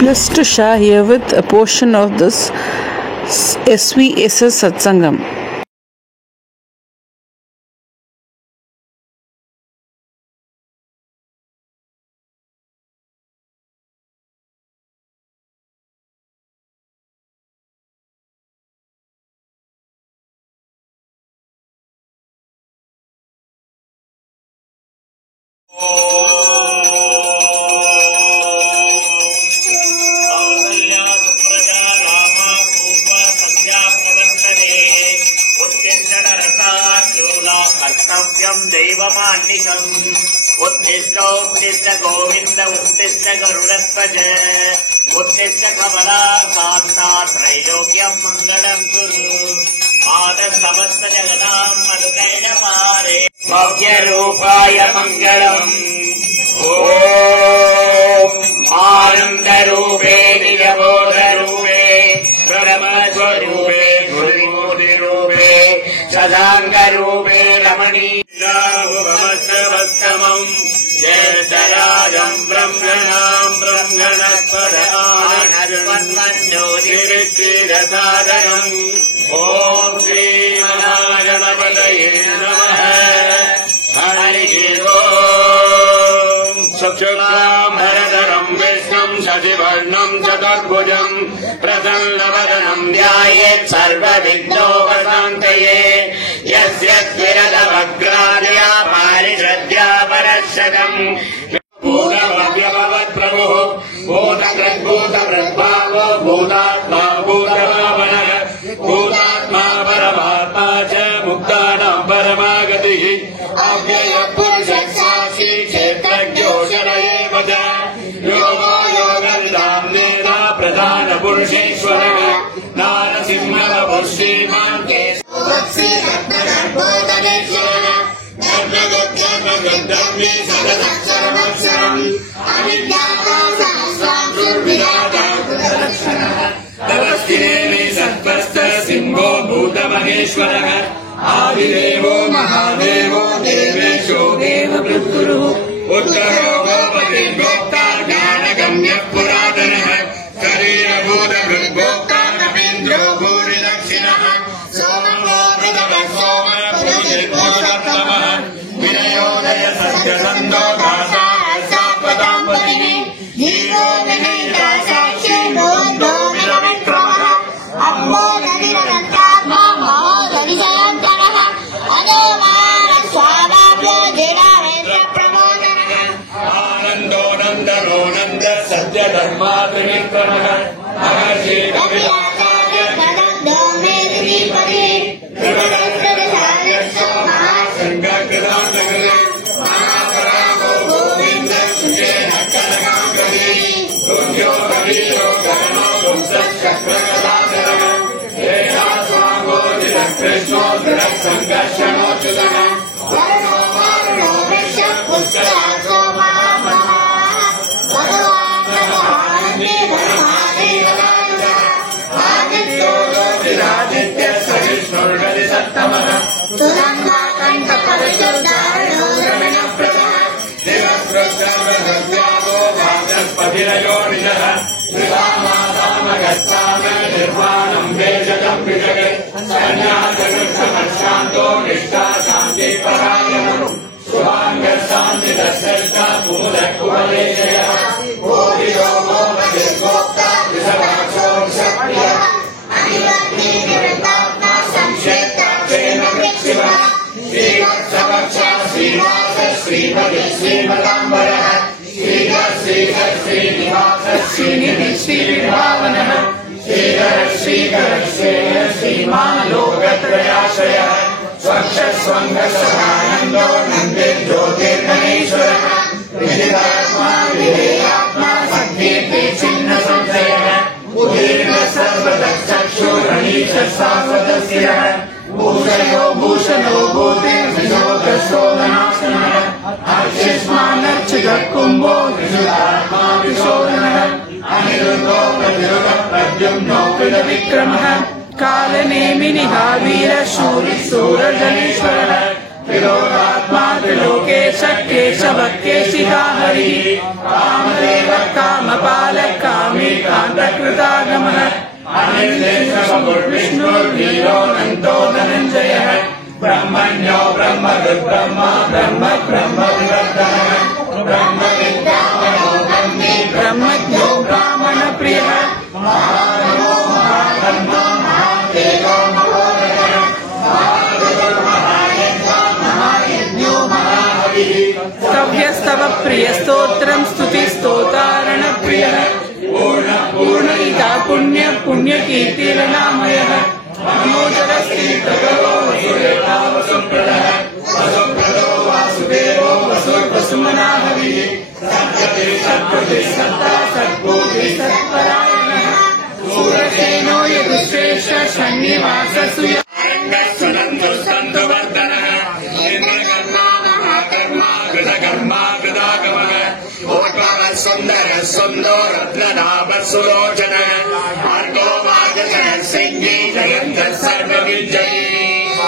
Blessed to share here with a portion of this SVSS Satsangam. उत्तिष्ठ गोविंद उत्तिष्ठ गरुडध्वज उत्तिष्ठ कमला कांता त्रैलोक्यं मंगलं कुरु मातः समस्त जगतां मधुकैल पारे भव्यरूपाय मंगलम्। ओम आनंद रूपे निजबोध रूपे ब्रह्मस्वरूपे गुरुमूर्ति रूपे सदांग रूपे रमणीयमस्तमम् ज्येष्ठराजम् ब्रह्मणाम् ब्रह्मणस्पद आनन्वन्मन्योतिरिक्तिरसादनम्। ओम श्री महागणपतये नमः। हरिः ओम्। शुक्लाम्बरधरम् विष्णुम् शशिवर्णम् चतुर्भुजम् प्रसन्नवदनम् ध्यायेत् सर्वविघ्नोपशान्तये। यस्य स्थिरदवग्राद्या पारिषद्या परशतम् भूतभव्यभवत् प्रभुः भूतकृद्भूतभृद्भावो भूतात्मा भूतभावनः भूतात्मा परमात्मा च मुक्तानां परमागतिः अव्ययपुरुषशासी क्षेत्रज्ञो शरयेव च योगो योगविदाम्नेन प्रधानपुरुषेश्वरः नारसिंहवपुः श्रीमान् सिंहो भूत महेश्वरः आदिदेवो महादेवो देवेशो देवभृत्कुरुः उत्तरो गोपति गोप्ता ज्ञानगम्य पुरातनः शरीरभूत भृद्भोक्ता नवीन्द्रो भूरिदक्षिणः सोमो सोमः विनयोदय सत्यसन्धो भाषापदाम्पतिः जीवो विनयिता साक्षी मोन्दो विक्रमः अम्बो नदिरनन्तात्मा महोदधिशयन्तरः अदोमान स्वाभाव्यो जिरावेन्द्र प्रमोदनः आनन्दो नन्दनो नन्द सत्यधर्मात्रिनिक्रमः महर्षि कविलाकार्य नन्दो मेदिनीपति त्रिभगत्रविधार्यश्च महासङ्गकृतानगरः महापरामो गोविन्द सुखेन कनकाङ्गली दुर्यो कवीरो कर्णो पुंसश्चक्रकलाधरः कृष्णो दृढः सङ्घर्षणोच्युतः वर्णो मारुणो वृक्षः पुष्करः सोमामः भगवानन्दे धर्मादेवराजः आदित्यो ज्योतिरादित्यः सहिष्णुर्गति सत्तमः सुगन्धाकण्ठपरिशुद्धारणो रमणप्रदः दिवस्कृतर्वसव्यापो भागस्पतिरयो निजः श्रीरामासामगस्साम निर्वाणम् वेशकम् विजगे सन्न्यासकृत्समशान्तो निष्ठा शान्तिपरायणम् शुभाङ्गशान्तिदश्रेष्ठा कुमुदकुवलेशयः भूरियो गोपतिर्गोप्ता विषदाक्षो विषप्रियः अनिवर्ति निवृत्तात्मा संक्षेत्राक्षेण वृक्षिवः श्रीवत्सवक्षा श्रीवास श्रीपति श्रीमताम्बरः श्रीधर श्रीधर श्रीनिवास श्रीनिधि श्रीविभावनः श्रीधर श्रीधर श्रेय श्रीमान् लोकत्रयाश्रयः स्वक्षस्वङ्गसदानन्दो नन्दिर्ज्योतिर्गणेश्वरः विदितात्मा विधेयात्मा सद्कीर्ति छिन्न संशयः उदीर्ण सर्वदक्षक्षुरणीश शाश्वतस्यः भूषयो भूषणो भूतिर्विशोधशोधनाशनः अर्चिष्मानर्चितकुम्भो विशुद्धात्मा विशोधनः अनिरुद्धो प्रतिरुधः प्रद्युम्नो कृतविक्रमः कालनेमिनिः वीरशूरिः सूरजनेश्वरः त्रिलोकात्मा त्रिलोकेश केशवः केशिका हरिः कामदेवः कामपालः कामे कृतागमः विष्णुर्वीरोऽनन्तो धनञ्जयः ब्रह्मण्यो ब्रह्मविद्ब्रह्मा ब्रह्म ब्रह्मविवर्धनः ब्रह्मज्ञो ब्राह्मणप्रियः स्तव्यस्तव प्रियस्तोत्रं स्तुतिस्तोतारण प्रियः पूर्णहिता पुण्य पुण्यकीर्तिरनामयः मनोजरस्तीर्थकरो वसुदेवः वसुप्रदो वासुदेवो वसुमनाहविः सत्ता सद्बोधि सत्परायणः सूरसेनो यदुश्रेष्ठ षण्निवास सुयन्दुवर्धनः कृतकर्मा कृतागमः सुन्दर सुन्दोरत्ननाभ सुलोचन मार्गो मार्गः सिंही जयन्त सर्वविजयी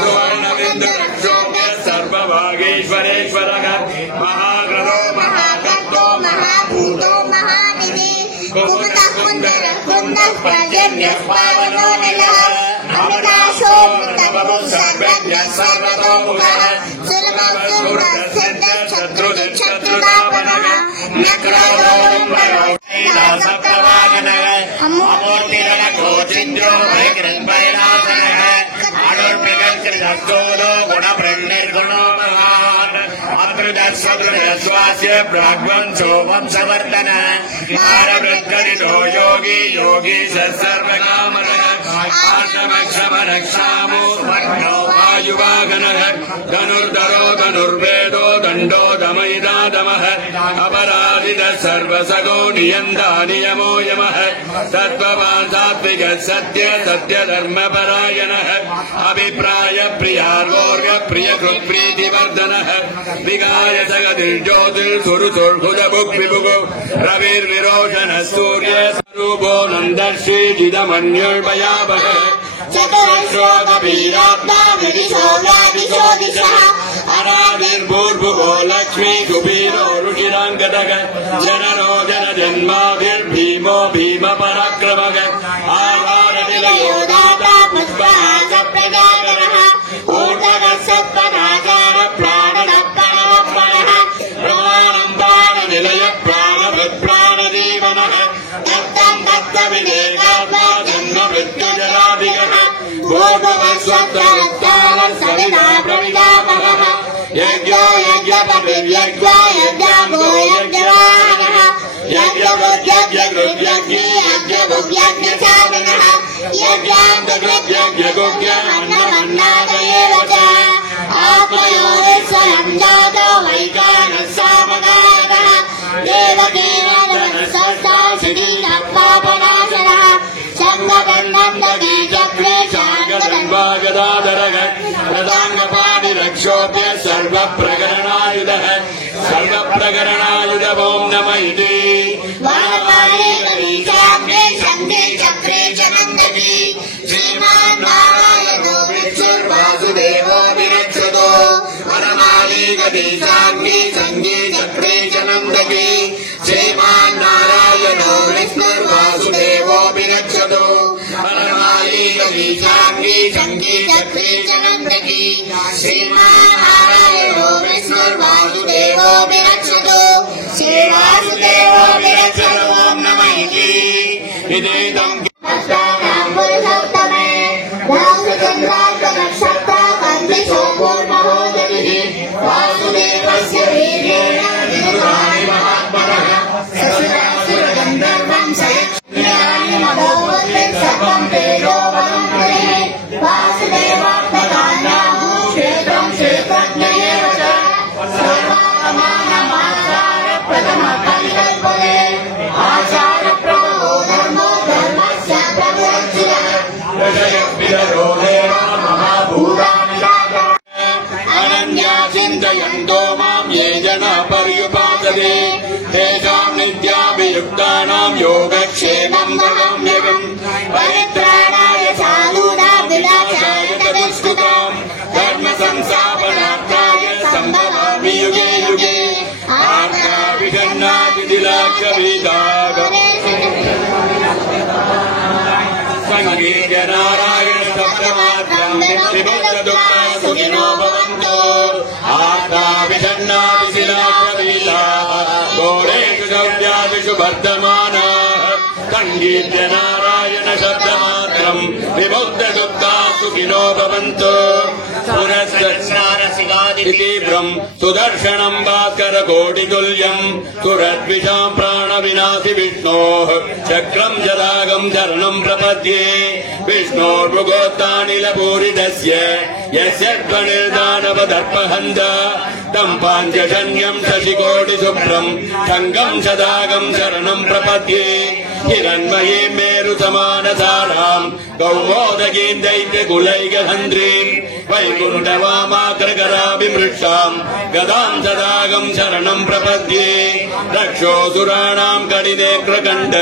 सुवर्णविन्दुरक्षोभ्य सर्वभागेश्वरेश्वरः महाग्रहो महातत्त्वो महाभूतो महानिधि कुमुदः कुन्दरः कुन्दः पर्जन्यः पावनो निलः अमदाशो मृतबभुः सर्वज्ञः सर्वतोमुखः शत्रुदापनः नक्रोदोम्बरोसप्तवाहनः अमूर्तिरणघोचिन्द्रो भयकृन्भयनाशनः अणुर्मृगश्रिदस्तोलो गुणब्रह्मनिर्गुणो महान् अत्रुदस्वदृदस्वास्य प्राग्वंशो वंशवर्धनः भारवृद्धरितो योगी योगीश सर्वकामनः आशमक्षमरक्षामो वर्णो वायुवाहनः धनुर्धरो धनुर्वेदो दण्डो दमयिदादमः अपराजितः सर्वसगो नियन्ता नियमो यमः तत्त्ववान् सात्विकः सत्य सत्यधर्मपरायणः अभिप्राय प्रियार्वोर्ग प्रियकृप्रीतिवर्धनः विगाय जगतिर्ज्योतिर्सुरुसुर्भुजभुक्विभुगो रविर्विरोचनः सूर्य स्वरूपो नन्दर्षीजिदमन्युर्भयावः चतुरश्रोकवीरात्मा विदिशो व्यादिशो दिशः अरादिर्भूर्भुवो लक्ष्मी कुबीरो रुचिराङ्गदः जनरो जनजन्माभिर्भीमो भीमपराक्रमः आहारनिलयो दाता पुष्पराज प्रजागरः ऊर्धरः सत्पराचार प्राणः प्रणवः प्रमाणं प्राणनिलय प्राणविप्राणजीवनः दत्तं दत्तविदेकात्मा जन्ममृत्युजराभिगः पूर्ववस्वत्तरत्तारः सविता प्रविदापहः यज्ञो यज्ञपतिर्यज्ञो यज्ञाङ्गो यज्ञवाहनः यज्ञभुग्यज्ञकृत्यज्ञे यज्ञभुग्यज्ञसाधनः यज्ञान्तकृत्यज्ञगुग्य अन्नमन्नादयेव च आत्मयोरेश्वरं जातो वैकानः सामगायनः देवकेन सरसाशिनीनः पापनाशनः चन्द्रकर्णन्दती चक्रे शान्तगदाधरः प्रदाङ्गपाणिरक्षोभ्य सर्वप्रकरणायुधः सर्वप्रकरणायुध ॐ नमः इति वाणपाणिगरीचाग्रे शङ्खे चक्रे च नन्दति श्रीमान्नारायणो विष्णुर्वासुदेवो विरक्षतो वनमालीगरीचाग्रे शङ्खे चक्रे च नन्दति श्रीमान्नारायणो विष्णुर्वासुदेवो विरक्षतो वनमालीगरीचाग्रे शङ्खे चक्रे च नन्दति श्रीमान्नारायणो विष्णुर्वासुदेवो विरक्षतो श्रीवासुदेवो विरक्षतो ॐ नमः इति इदेदं अष्टानां पुरुषोत्तमे रामचन्द्रार्कनक्षत्रा कन्दिशो पूर्णहोदरिः वासुदेवस्य वीर्येण विदुराणि महात्मनः ससुरासुरगन्धर्वं सयक्ष्यामि मदोवद्भिः सर्वं तेजो वहं हरिः वासुदेवात्मकान्याहु क्षेत्रं क्षेत्रज्ञयेव च सर्वात्मानमाचार प्रथमकलिकल्पने आचार प्रभो धर्मो धर्मस्य प्रभुरक्षितः अनन्या चिन्तयन्तो मां ये जनाः पर्युपासते तेषां नित्याभियुक्तानां योगक्षेमं भगम्यगम् परित्राणाय साधूनां विनाशाय चतुष्कृतां धर्मसंस्थापनार्थाय सम्भवामि युगे युगे आर्ता विषण्णातिथिलाक्षवीदाः विमुक्तदुःखा सुखिनो भवन्तु आत्मा विषण्णा विशिलाशवीलाः घोरेषु शौर्यादिषु वर्धमानाः सङ्गीत्य नारायण शब्दमात्रम् विमुक्तदुःखा सुखिनो भवन्तु पुरस्करसिकादितीव्रम् सुदर्शनम् भास्करकोटितुल्यम् सुरद्विषाम् प्राणविनाशि विष्णोः चक्रम् जरागम् शरणम् प्रपद्ये विष्णोर्मृगोत्तानिलपूरितस्य यस्य ध्वनिर्दानवदर्पहन्त तम् पाञ्चजन्यम् शशिकोटिशुभ्रम् शङ्खम् सदागम् शरणम् प्रपद्ये हिरण्मयीं मेरुसमानसाराम् कौमोदगीं दैत्यकुलैकहन्त्रीम् वैकुण्ठवामाग्रकराभिमृक्षाम् गदाम् सदागम् शरणम् प्रपद्ये रक्षोऽसुराणाम् कडिनेक्रकण्ठ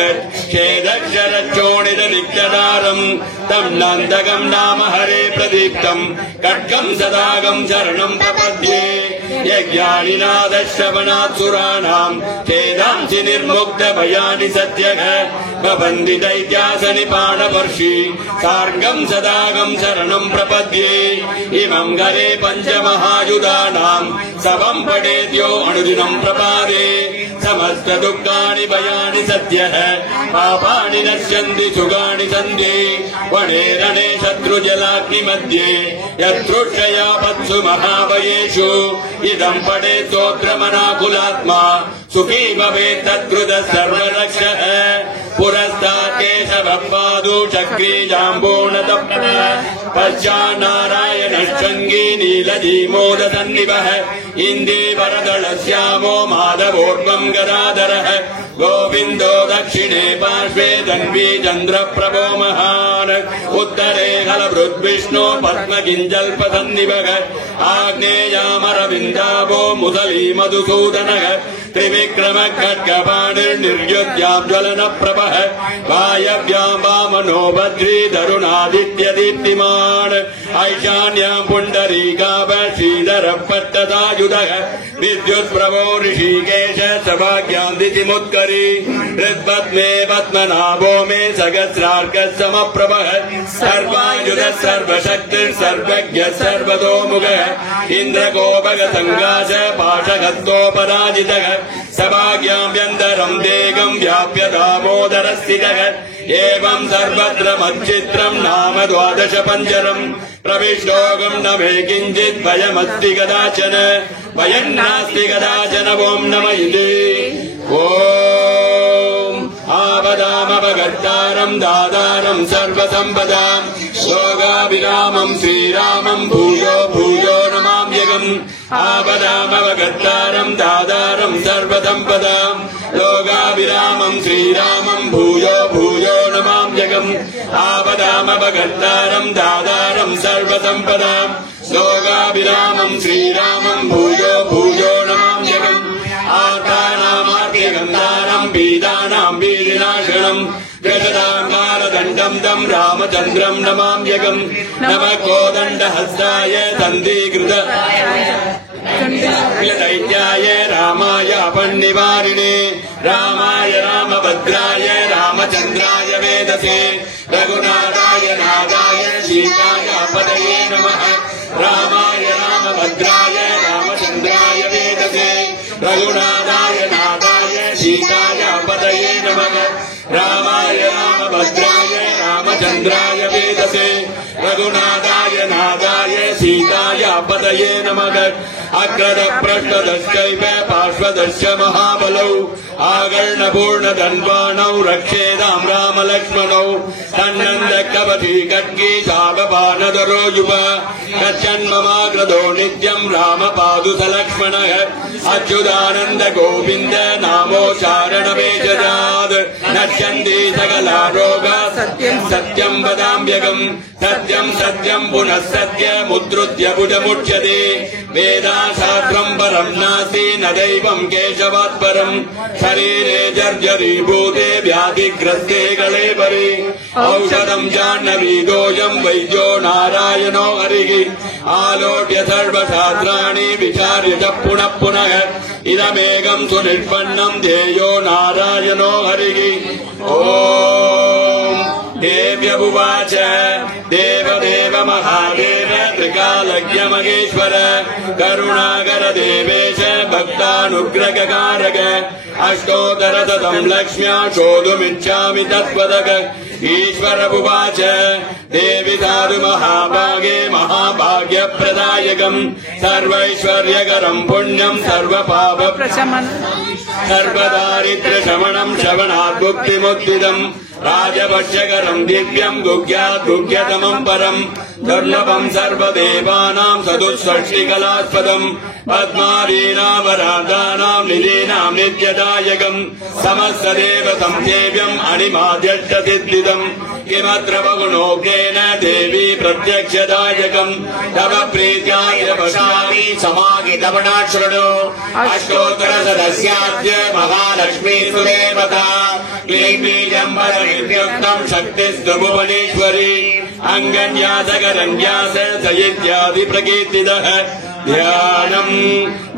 छेदक्षरक्षोणितनित्यदारम् तम् नन्दकम् नाम हरे प्रदीप्तम् खड्गम् सदागम् शरणम् प्रपद्ये यज्ञानिनादश्रवणात्सुराणाम् छेदांसि निर्मुक्तभयानि सत्यः भवन्ति दैत्यासनिपाणवर्षि सार्गम् सदागम् शरणम् प्रपद्ये इमम् गरे पञ्चमहायुधानाम् सबम् पठेद्यो अनुदिनम् प्रपादे समस्तदुःखानि भयानि सत्यः पापानि नश्यन्ति सुगानि सन्ति वने रणे शत्रुजलाग्निमध्ये यत्रुक्षयापत्सु महाभयेषु इदम् पठेत् स्तोत्रमनाकुलात्मा सुखी भवेत् तत्कृतः सर्वरक्षः पुरस्तात् केशवपादौ चक्रे जाम्बोणतप्तः पश्चान्नारायणश्चङ्गी नीलजीमोदसन्निभः इन्दे वरदलश्यामो माधवोर्ध्वम् गदाधरः गोविन्दो दक्षिणे पार्श्वे धन्वी चन्द्रप्रभो महान् उत्तरे हलभृद्विष्णो पद्मगिञ्जल्पसन्निभः आग्नेयामरविन्दावो मुसली मधुसूदनः त्रिविक्रम खड्गपाणिर्निर्युद्याम् ज्वलनप्रभः वायव्याम् वामनो बद्री तरुणादित्यदीप्तिमान् ऐशान्याम् पुण्डरीकाभ श्रीधरः पट्टदायुधः विद्युत्प्रभो ऋषिकेश सभाग्याम् दितिमुत्करी हृद्पद्मे पद्मनाभो मे सहस्रार्कः समप्रभः सर्वायुधः सर्वशक्तिर्सर्वज्ञः सर्वतोमुखः इन्द्रकोपगसङ्गाश पाशगतोपराजितः सभाग्याभ्यन्तरम् देगम् व्याप्य दामोदरस्थितः एवम् सर्वत्र मच्चित्रम् नाम 12 पञ्चरम् प्रविष्टोऽहम् न मे किञ्चित् भयमस्ति कदाचन भयम् नास्ति कदाचन ॐ नम इति ॐ आपदामपकर्तारम् दातारम् सर्वसम्पदाम् योगाभिरामम् श्रीरामम् भूयो भूयो नमाम्यहम् आपदामपकर्तारम् दातारम् सर्वसम्पदाम् योगाभिरामम् श्रीरामम् भूयो भूयो नमाम्यहम् आपदामपकर्तारम् दातारम् सर्वसम्पदाम् योगाभिरामम् श्रीरामम् भूयो भूयो नमाम्यहम् आर्तानामार्तिगन्धारम् पीडानाम् पीडिनाशनम् जगदाम् कालदण्डम् तम् रामचन्द्रम् नमाम्यहम् नमः कोदण्डहस्ताय सन्धिकृत दैत्याय रामाय अपन्निवारिणे रामाय रामभद्राय रामचन्द्राय वेदसे रघुनाथाय नाथाय सीताय पतये नमः रामाय रामभद्राय रामचन्द्राय वेदसे रघुनाथाय नाथाय सीताय पतये नमः रामाय रामभद्राय रामचन्द्राय वेदसे रघुनाथाय नाथाय सीताय पतये नमः अग्रदपृष्ठदश्चैव पार्श्वदश्च महाबलौ आगर्णपूर्णधन्वानौ रक्षेदाम् रामलक्ष्मणौ तन्नन्दकवटी खड्गी शापबाणधरो युव गच्छन्ममाग्रदो नित्यम् रामपादुसलक्ष्मणः अच्युतानन्द गोविन्द नामोच्चारणमेजरात् नश्यन्ति सकला रोगा सत्यम् सत्यम् वदाम्यहम् सत्यम् सत्यम् पुनः सत्यमुद्धृत्य भुजमुच्यते वेदाशास्त्रम् परम् नास्ति न दैवम् केशवात् परम् शरीरे जर्जरीभूते व्याधिग्रस्ते कळेबरे औषधम् जाह्नवीदोऽयम् वैद्यो नारायणो हरिः आलोट्य सर्वशास्त्राणि विचार्य च पुनः पुनः इदमेकम् सुनिष्पन्नम् ध्येयो नारायणो हरिः ॐ देव्यमुवाच देवदेव महादेव त्रिकालज्ञमगेश्वर करुणाकर देवेश भक्तानुग्रहकारक अष्टोत्तरशतं लक्ष्म्या शोधुमिच्छामि तत्पदक ईश्वरमुवाच देवि साधु महाभागे महाभाग्यप्रदायकम् सर्वैश्वर्यकरम् पुण्यम् सर्वपापप्रशमनम् सर्वदारिद्र्यशमनम् श्रवणात् मुक्तिमुद्दिदम् राजभक्ष्यकरम् दिव्यम् गुह्यात् गुह्यतमम् परम् दुर्लभम् सर्वदेवानाम् सदुष्षष्टिकलास्पदम् पद्मारीणावराधानाम् निधीनाम् नित्यदायकम् समस्तदेवतम् सेव्यम् अणिमाद्यष्टसिद्धिदम् किमत्र बहुनोग्नेन देवी प्रत्यक्षदायकम् तव प्रीत्याय पश्यामि समागितमनात् शृणु अष्टोत्तरशतस्याद्य महालक्ष्मी सुदेवता क्लीबीजम् परमित्युक्तम् शक्तिस्तु भुवनेश्वरी अङ्गन्यासकरन्यास स इत्यादि प्रकीर्तितः ध्यानम्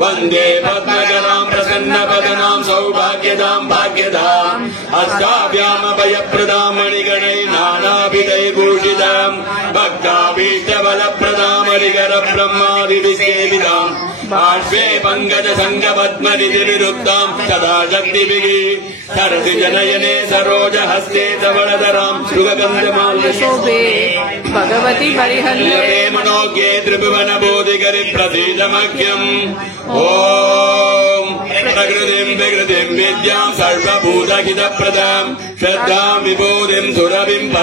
वन्दे पद्मकराम् प्रसन्नपदनाम् सौभाग्यदाम् भाग्यदाम् हस्ताभ्यामभयप्रदाम् मणिगणैः नानाविधैर्भूषिताम् भक्ताभीष्टबलप्रदाम् हरिहरब्रह्मादिविसेविताम् पार्श्वे पङ्कजसङ्गपद्मनिधिनिरुक्ताम् सदा शक्तिभिः सरसि जनयने सरोजहस्ते धवलधराम् श्रुगगन्धमाल्यशोभे भगवती परिहल्ये मनोज्ञे त्रिभुवनबोधिकरि प्रसीदमख्यम् ॐ प्रकृतिम् विकृतिम् विद्याम् सर्वभूतहितप्रदाम् श्रद्धाम् विभूतिम् सुरभिम्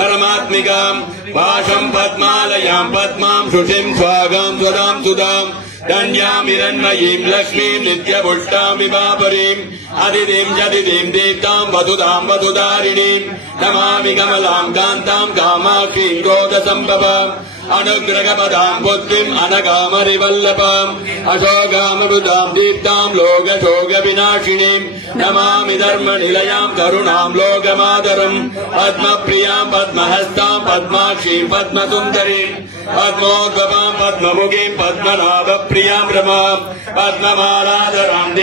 परमात्मिकाम् पाशम् पद्मालयाम् पद्माम् शुचिम् स्वागाम् स्वदाम् सुधाम् धन्यामिरन्मयीम् लक्ष्मीम् नित्यपुष्टाम् विभापरीम् अदितिम् जदितिम् दीप्ताम् वसुधाम् वसुधारिणीम् नमामि कमलाम् कान्ताम् कामाक्षीम् क्रोधसम्भवाम् अनुग्रहपदाम् बुद्धिम् अनगामरिवल्लभाम् अशोकामृताम् दीप्ताम् लोकशोकविनाशिनीम् नमामि धर्मनिलयाम् करुणाम् लोकमातरम् पद्मप्रियाम् पद्महस्ताम् पद्माक्षीम् पद्मसुन्दरीम् पद्मोद्भवाम् पद्ममुखीम् पद्मनाभप्रियाम् रमाम् पद्ममालाधराम्